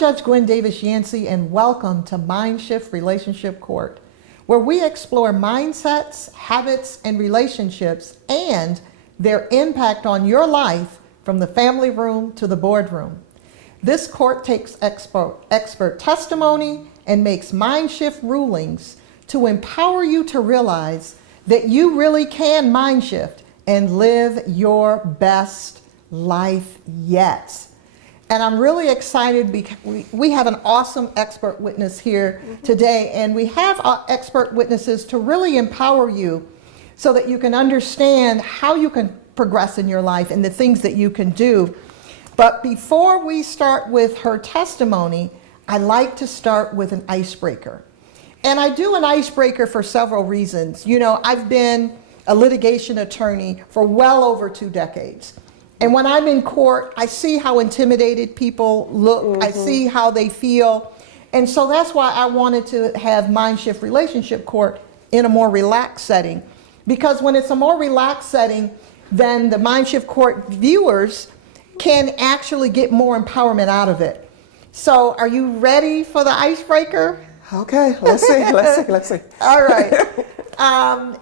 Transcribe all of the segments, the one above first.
Judge Gwen Davis-Yancey, and welcome to Mindshift Relationship Court, where we explore mindsets, habits, and relationships and their impact on your life from the family room to the boardroom. This court takes expert testimony and makes mindshift rulings to empower you to realize that you really can mindshift and live your best life yet. And I'm really excited because we have an awesome expert witness here today, and we have expert witnesses to really empower you so that you can understand how you can progress in your life and the things that you can do. But before we start with her testimony, I like to start with an icebreaker. And I do an icebreaker for several reasons. You know, I've been a litigation attorney for well over 2 decades. And when I'm in court, I see how intimidated people look. I see how they feel. And so that's why I wanted to have Mindshift Relationship Court in a more relaxed setting. Because when it's a more relaxed setting, then the Mindshift Court viewers can actually get more empowerment out of it. So are you ready for the icebreaker? Okay, let's see. All right.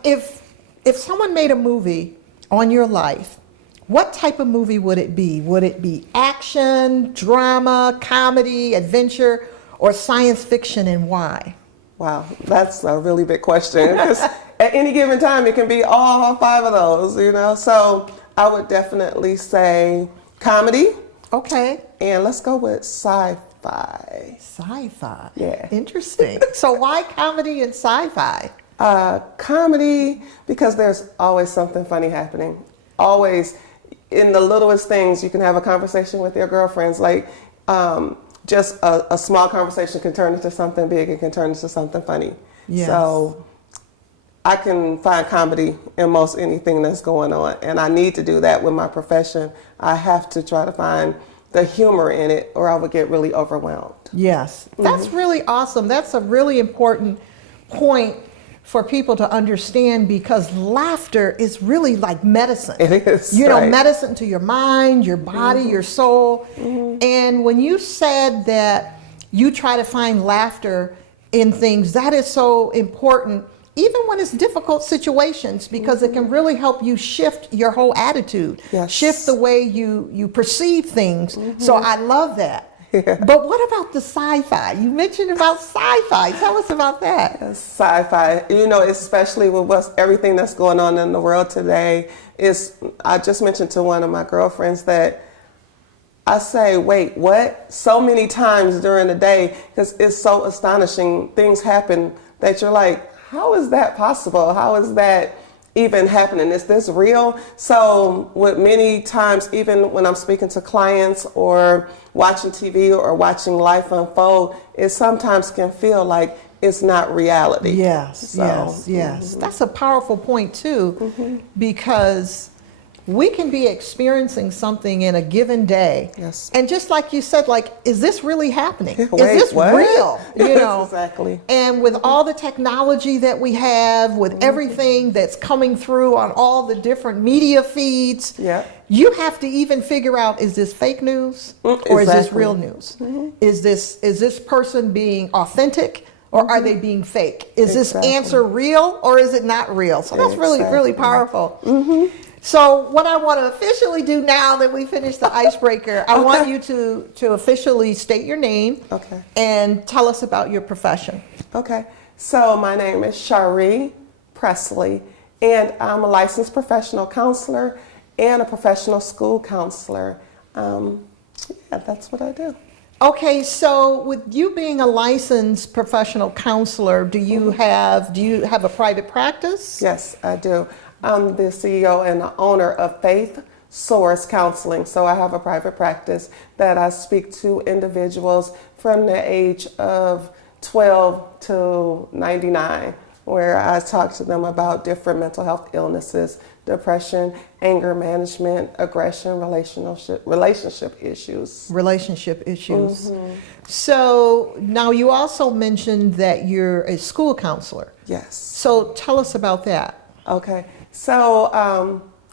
If someone made a movie on your life, what type of movie would it be? Would it be action, drama, comedy, adventure, or science fiction, and why? Wow, that's a really big question, because at any given time it can be all 5 of those, you know. So I would definitely say comedy. Okay. And let's go with sci-fi. Sci-fi. Yeah. Interesting. So why comedy and sci-fi? Comedy, because there's always something funny happening. Always. In the littlest things, you can have a conversation with your girlfriends. Like, just a small conversation can turn into something big. It can turn into something funny. Yes. So I can find comedy in most anything that's going on. And I need to do that with my profession. I have to try to find the humor in it, or I would get really overwhelmed. Yes. That's really awesome. That's a really important point for people to understand, because laughter is really like medicine. It is. You know, right. medicine to your mind, your body, your soul. And when you said that you try to find laughter in things, that is so important, even when it's difficult situations, because it can really help you shift your whole attitude, shift the way you perceive things. So I love that. Yeah. But what about the sci-fi? You mentioned about sci-fi. Tell us about that. Sci-fi, you know, especially with everything that's going on in the world today. I just mentioned to one of my girlfriends that I say, wait, what? So many times during the day, because it's so astonishing. Things happen that you're like, how is that possible? How is that even happening? Is this real? So with many times, even when I'm speaking to clients or watching TV or watching life unfold, it sometimes can feel like it's not reality. Yes, so, yes. That's a powerful point too, because we can be experiencing something in a given day. Yes. And just like you said, like, is this really happening? Wait, is this what? real? You know? Exactly. And with all the technology that we have, with everything that's coming through on all the different media feeds, you have to even figure out, is this fake news or is this real news? Is this person being authentic, or are they being fake? Is this answer real, or is it not real? So that's really powerful. So what I want to officially do now that we finished the icebreaker, I want you to officially state your name and tell us about your profession. Okay, so my name is Shaaree Presley, and I'm a licensed professional counselor and a professional school counselor. That's what I do. Okay, so with you being a licensed professional counselor, do you have a private practice? Yes, I do. I'm the CEO and the owner of Faith Source Counseling. So I have a private practice that I speak to individuals from the age of 12 to 99, where I talk to them about different mental health illnesses, depression, anger management, aggression, relationship issues. Relationship issues. So now you also mentioned that you're a school counselor. Yes. So tell us about that. Okay. So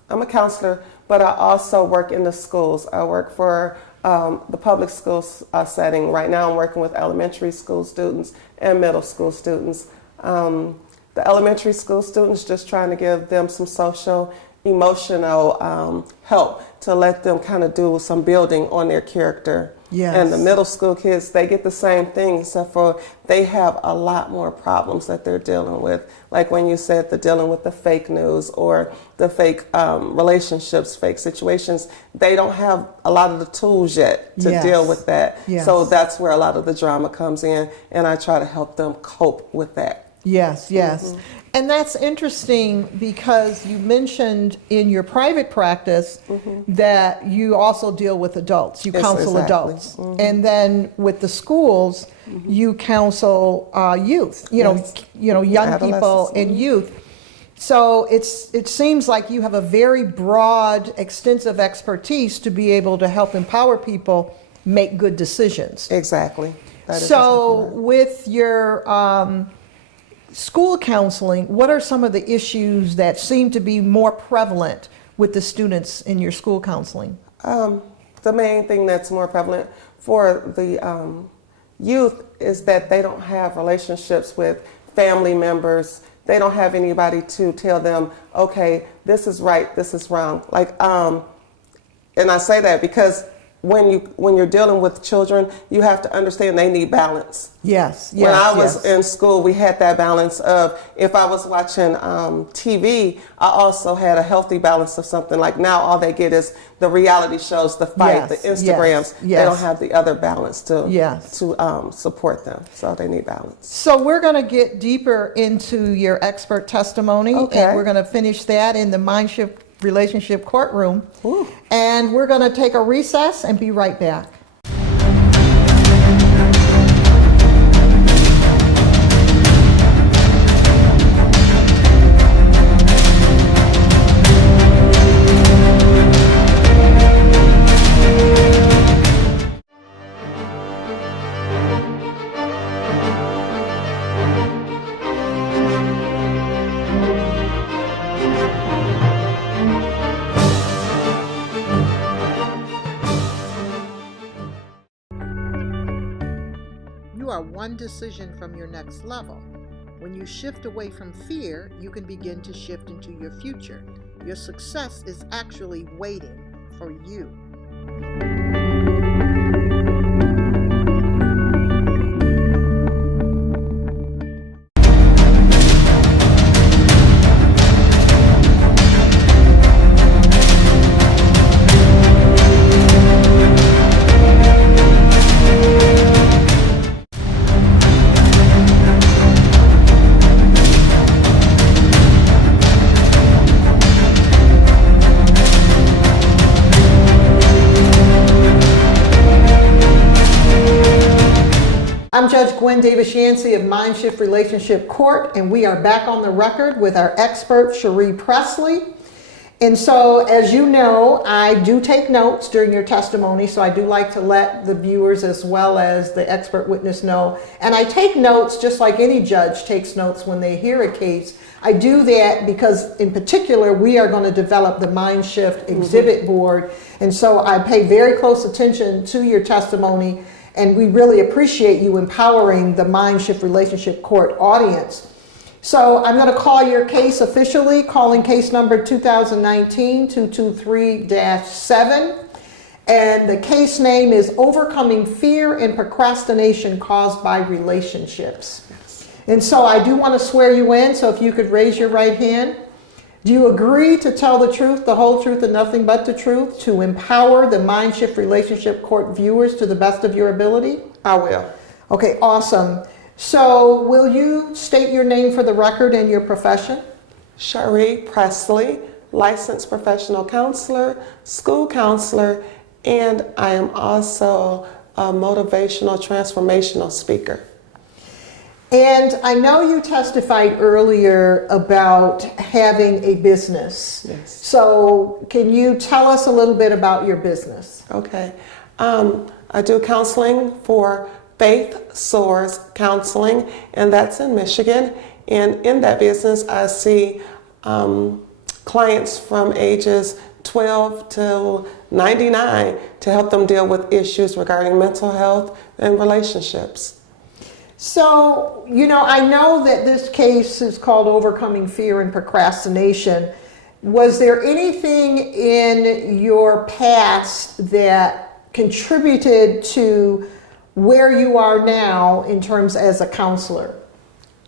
I'm a counselor, but I also work in the schools. I work for the public school setting. Right now I'm working with elementary school students and middle school students. The elementary school students, just trying to give them some social, emotional help to let them kind of do some building on their character. Yes. And the middle school kids, they get the same thing, except for they have a lot more problems that they're dealing with. Like when you said the dealing with the fake news or the fake relationships, fake situations, they don't have a lot of the tools yet to deal with that. Yes. So that's where a lot of the drama comes in, and I try to help them cope with that. Yes, yes. Mm-hmm. And that's interesting because you mentioned in your private practice that you also deal with adults. You counsel adults. And then with the schools, you counsel youth, you know, young people and youth. So it seems like you have a very broad, extensive expertise to be able to help empower people make good decisions. Exactly. That is so with your school counseling, what are some of the issues that seem to be more prevalent with the students in your school counseling? The main thing that's more prevalent for the youth is that they don't have relationships with family members. They don't have anybody to tell them, okay, this is right, this is wrong. Like, and I say that because when you're dealing with children, you have to understand they need balance. Yes, yes. When I was in school, we had that balance of, if I was watching TV, I also had a healthy balance of something. Like now all they get is the reality shows, the fight, the Instagrams. They don't have the other balance to support them. So they need balance. So we're going to get deeper into your expert testimony. Okay. And we're going to finish that in the Mindshift Relationship Courtroom. Ooh. And we're going to take a recess and be right back. You are one decision from your next level. When you shift away from fear, you can begin to shift into your future. Your success is actually waiting for you. I'm Judge Gwen Davis-Yancey of Mindshift Relationship Court, and we are back on the record with our expert, Shaaree Presley. And so, as you know, I do take notes during your testimony, so I do like to let the viewers as well as the expert witness know. And I take notes just like any judge takes notes when they hear a case. I do that because, in particular, we are going to develop the Mindshift exhibit board. And so I pay very close attention to your testimony. And we really appreciate you empowering the Mindshift Relationship Court audience. So I'm going to call your case officially, calling case number 2019-223-7. And the case name is Overcoming Fear and Procrastination Caused by Relationships. Yes. And so I do want to swear you in, so if you could raise your right hand. Do you agree to tell the truth, the whole truth, and nothing but the truth, to empower the Mindshift Relationship Court viewers to the best of your ability? I will. Okay, awesome. So will you state your name for the record and your profession? Shaaree Presley, licensed professional counselor, school counselor, and I am also a motivational, transformational speaker. And I know you testified earlier about having a business. Yes. So can you tell us a little bit about your business? Okay. I do counseling for Faith Soars Counseling, and that's in Michigan. And in that business, I see clients from ages 12 to 99 to help them deal with issues regarding mental health and relationships. So, I know that this case is called Overcoming Fear and Procrastination. Was there anything in your past that contributed to where you are now in terms as a counselor?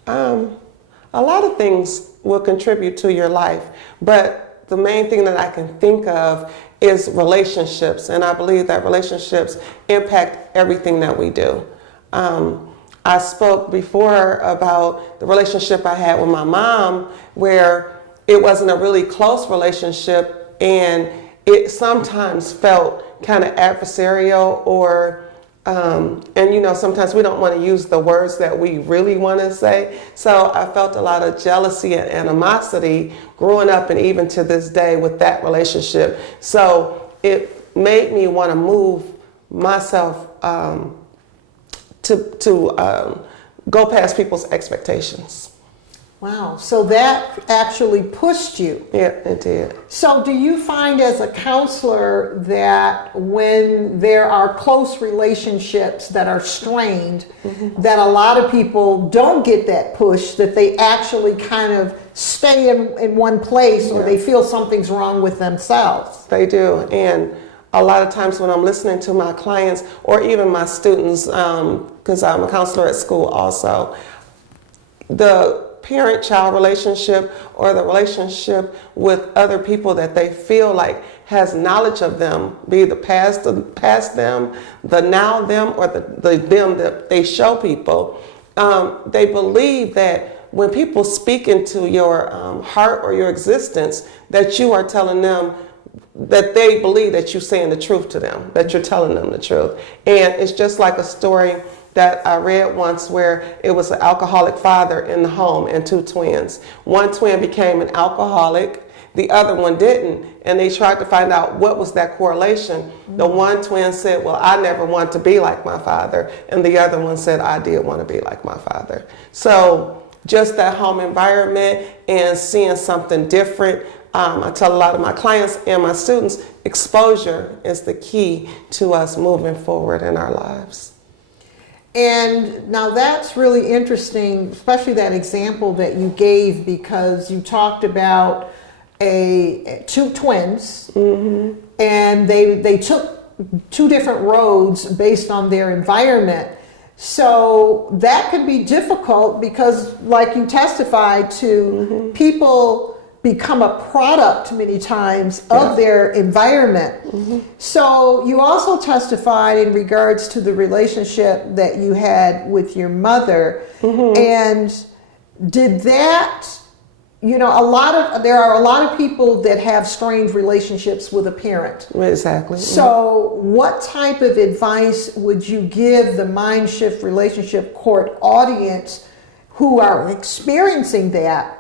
A lot of things will contribute to your life, but the main thing that I can think of is relationships, and I believe that relationships impact everything that we do. I spoke before about the relationship I had with my mom, where it wasn't a really close relationship, and it sometimes felt kind of adversarial, or and sometimes we don't want to use the words that we really want to say. So I felt a lot of jealousy and animosity growing up, and even to this day with that relationship. So it made me want to move myself to go past people's expectations. Wow, so that actually pushed you. Yeah, it did. So do you find as a counselor that when there are close relationships that are strained, that a lot of people don't get that push, that they actually kind of stay in one place, or they feel something's wrong with themselves? They do. And a lot of times when I'm listening to my clients or even my students, because I'm a counselor at school also, the parent-child relationship or the relationship with other people that they feel like has knowledge of them, be the past them, the now them, or the them that they show people, they believe that when people speak into your heart or your existence, that you are telling them, that they believe that you're saying the truth to them, that you're telling them the truth. And it's just like a story that I read once where it was an alcoholic father in the home and two twins. One twin became an alcoholic, the other one didn't, and they tried to find out what was that correlation. The one twin said, well, I never wanted to be like my father, and the other one said, I did want to be like my father. So just that home environment and seeing something different, I tell a lot of my clients and my students, exposure is the key to us moving forward in our lives. And now that's really interesting, especially that example that you gave, because you talked about two twins, and they took two different roads based on their environment. So that could be difficult because, like you testified to, people become a product many times of their environment. So you also testified in regards to the relationship that you had with your mother. And did that, there are a lot of people that have strained relationships with a parent. Exactly. So what type of advice would you give the Mindshift Relationship Court audience who are experiencing that?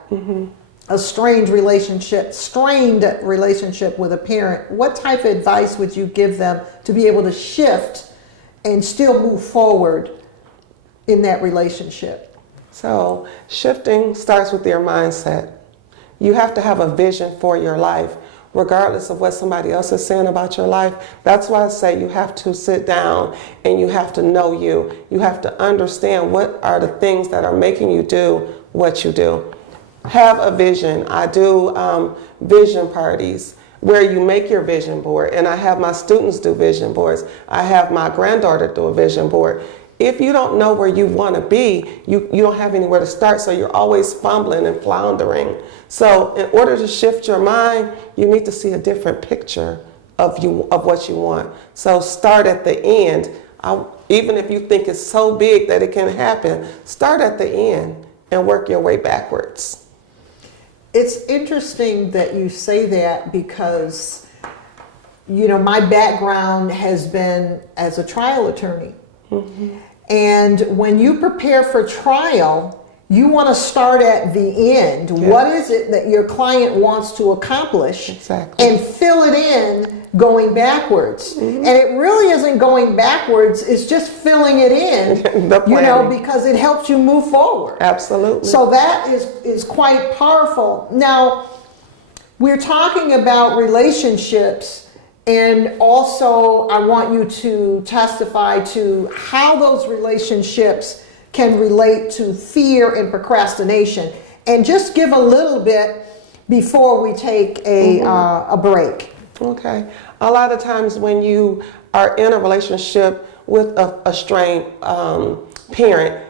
A strained relationship with a parent? What type of advice would you give them to be able to shift and still move forward in that relationship? So shifting starts with your mindset. You have to have a vision for your life, regardless of what somebody else is saying about your life. That's why I say you have to sit down and you have to know you. You have to understand what are the things that are making you do what you do. Have a vision. I do vision parties where you make your vision board, and I have my students do vision boards. I have my granddaughter do a vision board. If you don't know where you want to be, you don't have anywhere to start, so you're always fumbling and floundering. So in order to shift your mind, you need to see a different picture of what you want. So start at the end. Even if you think it's so big that it can happen, start at the end and work your way backwards. It's interesting that you say that because, my background has been as a trial attorney. And when you prepare for trial, you want to start at the end. What is it that your client wants to accomplish? Exactly. And fill it in going backwards. And it really isn't going backwards, it's just filling it in, because it helps you move forward. Absolutely. So that is quite powerful. Now, We're talking about relationships, and also I want you to testify to how those relationships can relate to fear and procrastination. And just give a little bit before we take a break. Okay. A lot of times when you are in a relationship with a strained parent,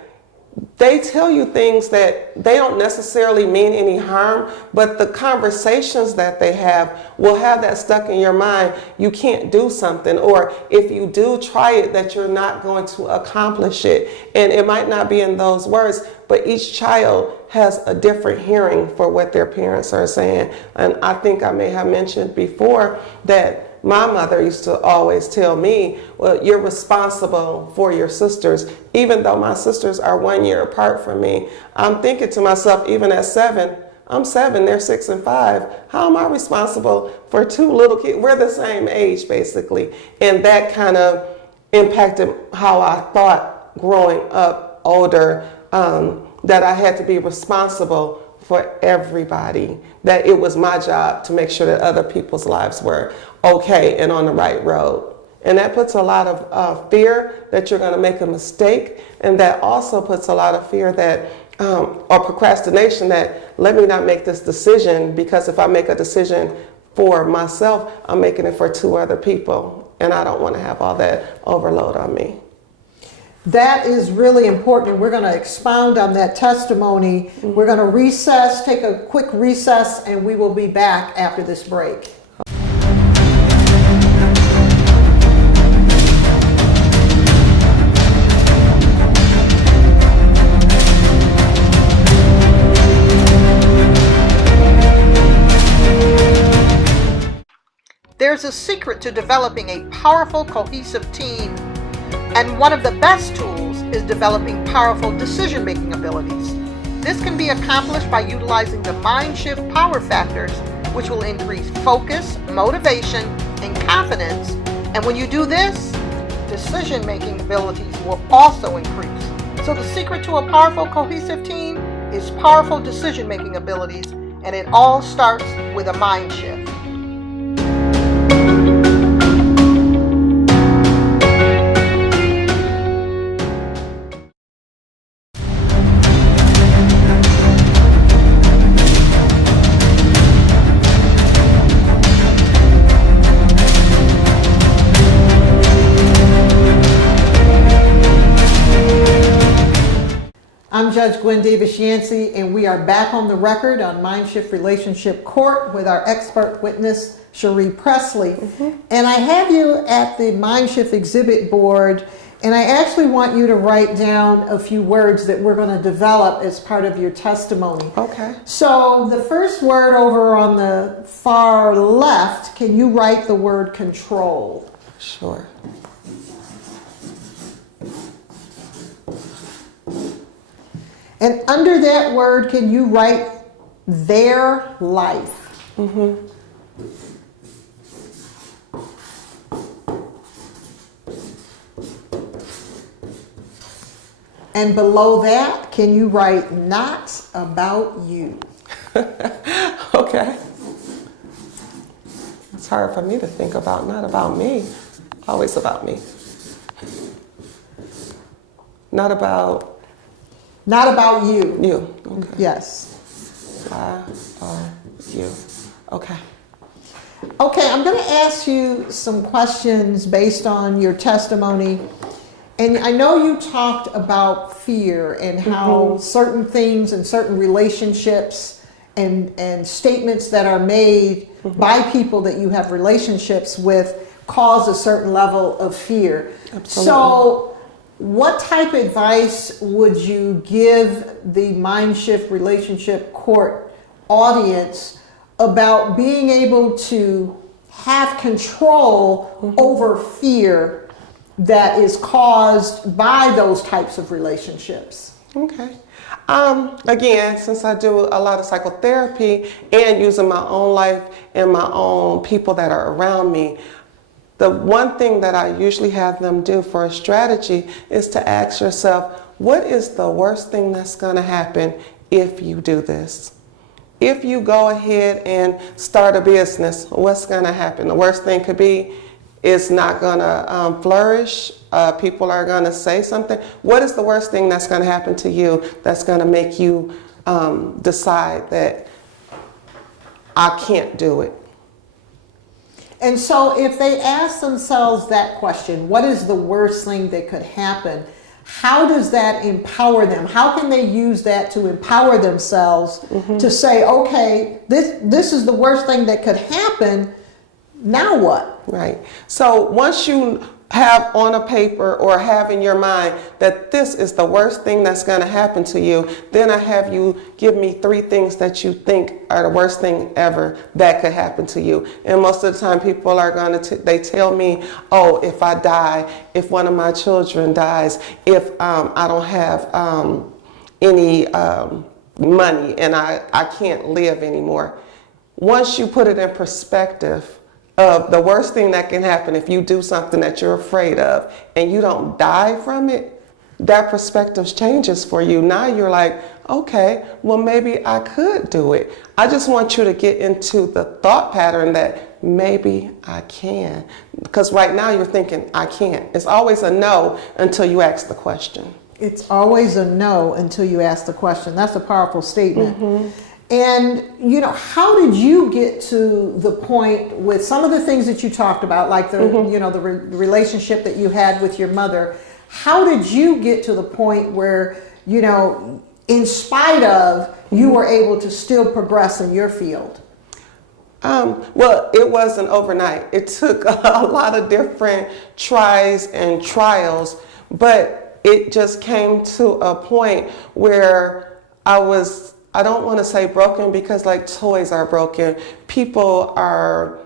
they tell you things that they don't necessarily mean any harm, but the conversations that they have will have that stuck in your mind. You can't do something, or if you do try it, that you're not going to accomplish it. And it might not be in those words, but each child has a different hearing for what their parents are saying. And I think I may have mentioned before that my mother used to always tell me, well, you're responsible for your sisters. Even though my sisters are 1 year apart from me, I'm thinking to myself, even at 7, I'm 7, they're 6 and 5. How am I responsible for 2 little kids? We're the same age, basically. And that kind of impacted how I thought growing up older, that I had to be responsible for everybody, that it was my job to make sure that other people's lives were okay and on the right road. And that puts a lot of fear that you're going to make a mistake, and that also puts a lot of fear that or procrastination, that let me not make this decision, because if I make a decision for myself, I'm making it for 2 other people, and I don't want to have all that overload on me. That is really important. We're going to expound on that testimony. We're going to recess, take a quick recess, and we will be back after this break. There's a secret to developing a powerful, cohesive team. And one of the best tools is developing powerful decision-making abilities. This can be accomplished by utilizing the Mindshift power factors, which will increase focus, motivation, and confidence. And when you do this, decision-making abilities will also increase. So the secret to a powerful, cohesive team is powerful decision-making abilities, and it all starts with a mind shift. I'm Judge Gwen Davis-Yancey, and we are back on the record on Mindshift Relationship Court with our expert witness, Shaaree Presley. And I have you at the Mindshift exhibit board, and I actually want you to write down a few words that we're going to develop as part of your testimony. Okay. So the first word over on the far left, can you write the word control? Sure. And under that word, can you write their life? And below that, can you write not about you? Okay. It's hard for me to think about not about me. Always about me. Not about you. you. Okay. Yes. I are you. Okay. Okay, I'm going to ask you some questions based on your testimony. And I know you talked about fear and how certain things and certain relationships and statements that are made by people that you have relationships with cause a certain level of fear. Absolutely. So what type of advice would you give the Mindshift Relationship Court audience about being able to have control over fear that is caused by those types of relationships? Okay. Again, since I do a lot of psychotherapy and using my own life and my own people that are around me, the one thing that I usually have them do for a strategy is to ask yourself, what is the worst thing that's going to happen if you do this? if you go ahead and start a business, what's going to happen? The worst thing could be it's not going to flourish. People are going to say something. What is the worst thing that's going to happen to you that's going to make you decide that I can't do it? And so if they ask themselves that question, what is the worst thing that could happen? How does that empower them? How can they use that to empower themselves to say, okay, this is the worst thing that could happen. Now what? Right. So once you have on a paper or have in your mind that this is the worst thing that's going to happen to you, then I have you give me 3 things that you think are the worst thing ever that could happen to you. And most of the time people are going to, they tell me, oh, if I die, if one of my children dies, if I don't have any money and I can't live anymore. Once you put it in perspective, of the worst thing that can happen if you do something that you're afraid of and you don't die from it, that perspective changes for you. Now you're like, okay, well, maybe I could do it. I just want you to get into the thought pattern that maybe I can. Because right now you're thinking, I can't. It's always a no until you ask the question. It's always a no until you ask the question. That's a powerful statement. And, you know, how did you get to the point with some of the things that you talked about, like the, you know, the relationship that you had with your mother? How did you get to the point where, you know, in spite of, you were able to still progress in your field? Well, it wasn't overnight. It took a lot of different tries and trials, but it just came to a point where I don't want to say broken because like toys are broken. People are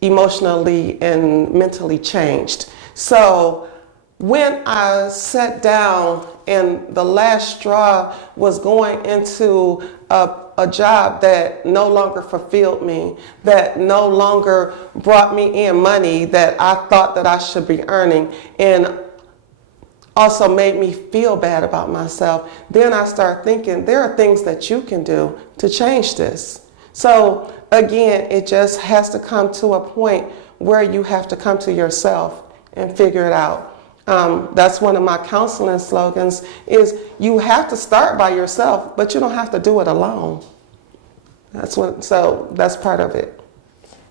emotionally and mentally changed. So when I sat down and the last straw was going into a job that no longer fulfilled me, that no longer brought me in money that I thought that I should be earning, and also made me feel bad about myself, then I start thinking there are things that you can do to change this. So again, it just has to come to a point where you have to come to yourself and figure it out. That's one of my counseling slogans is you have to start by yourself, but you don't have to do it alone. So that's part of it.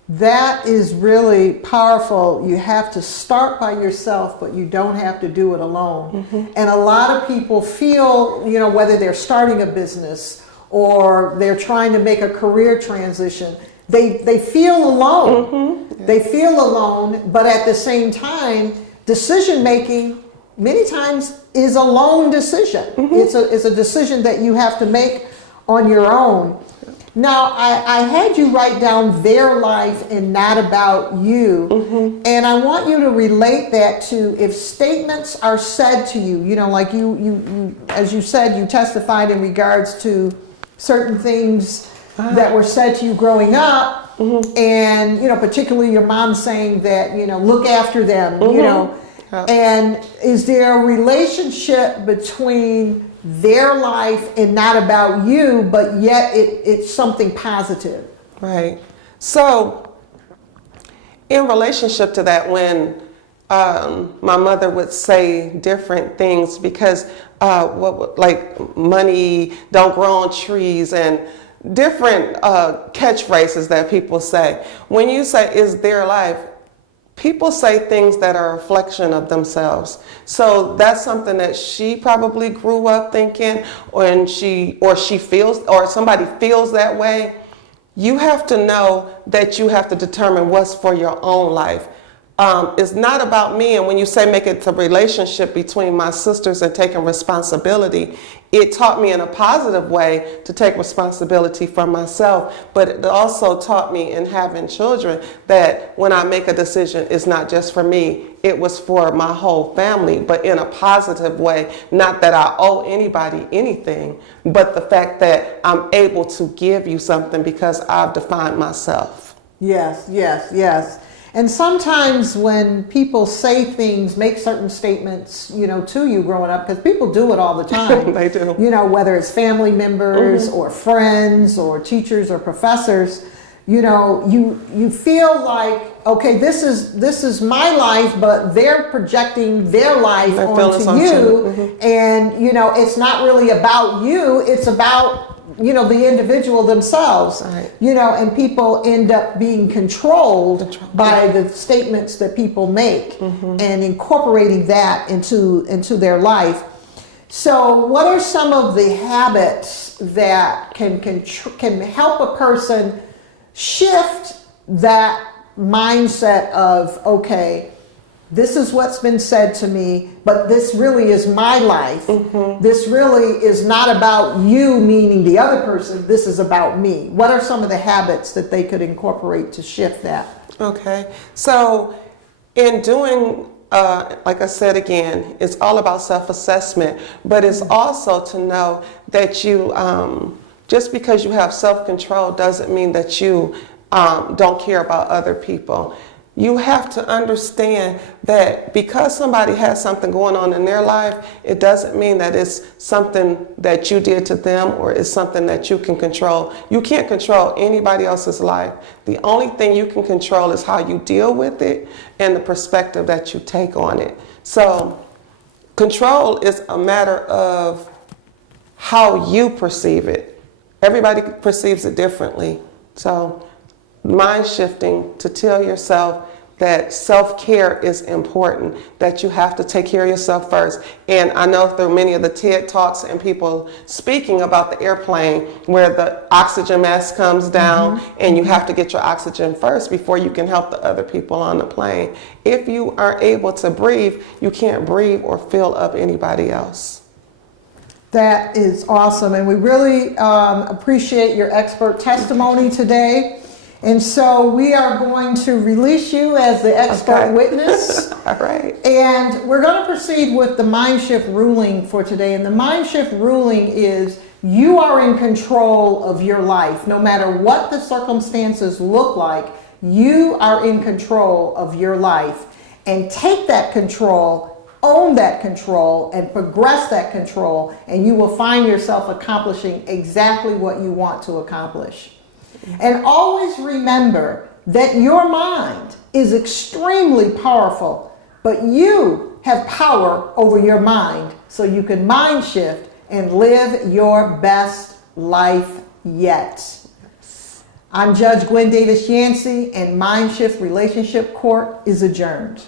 That is really powerful. You have to start by yourself, but you don't have to do it alone. And a lot of people feel, you know, whether they're starting a business or they're trying to make a career transition, they feel alone. They feel alone, but at the same time, decision making many times is a lone decision. It's a decision that you have to make on your own. Now, I had you write down their life and not about you. And I want you to relate that to if statements are said to you, you know, like you as you said, you testified in regards to certain things that were said to you growing up. And, you know, particularly your mom saying that, you know, look after them, you know. And is there a relationship between their life and not about you, but yet it's something positive? Right. So in relationship to that, when my mother would say different things because like money don't grow on trees and different catchphrases that people say. When you say is their life, people say things that are a reflection of themselves. So that's something that she probably grew up thinking, or she feels, or somebody feels that way. You have to know that you have to determine what's for your own life. It's not about me, and when you say make it a relationship between my sisters and taking responsibility, it taught me in a positive way to take responsibility for myself, but it also taught me in having children that when I make a decision, it's not just for me, it was for my whole family, but in a positive way. Not that I owe anybody anything, but the fact that I'm able to give you something because I've defined myself. Yes, yes, yes. And sometimes when people say things, make certain statements, to you growing up, because people do it all the time. They do. Whether it's family members or friends or teachers or professors, you feel like, okay, this is my life, but they're projecting their life onto you. And, it's not really about you. It's about the individual themselves, right. And people end up being controlled by the statements that people make and incorporating that into their life. So what are some of the habits that can help a person shift that mindset of, okay, this is what's been said to me, but this really is my life. This really is not about you, meaning the other person. This is about me. What are some of the habits that they could incorporate to shift that? Okay. So in doing, like I said again, it's all about self-assessment, but it's also to know that you, just because you have self-control doesn't mean that you don't care about other people. You have to understand that because somebody has something going on in their life, it doesn't mean that it's something that you did to them or it's something that you can control. You can't control anybody else's life. The only thing you can control is how you deal with it and the perspective that you take on it. So control is a matter of how you perceive it. Everybody perceives it differently. So mind shifting to tell yourself that self-care is important, that you have to take care of yourself first. And I know through many of the TED Talks and people speaking about the airplane where the oxygen mask comes down and you have to get your oxygen first before you can help the other people on the plane. If you aren't able to breathe, you can't breathe or fill up anybody else. That is awesome. And we really appreciate your expert testimony today. And so we are going to release you as the expert witness. All right. And we're going to proceed with the Mindshift ruling for today. And the Mindshift ruling is you are in control of your life. No matter what the circumstances look like, you are in control of your life. And take that control, own that control, and progress that control, and you will find yourself accomplishing exactly what you want to accomplish. And always remember that your mind is extremely powerful, but you have power over your mind, so you can mind shift and live your best life yet. I'm Judge Gwen Davis-Yancey, and Mindshift Relationship Court is adjourned.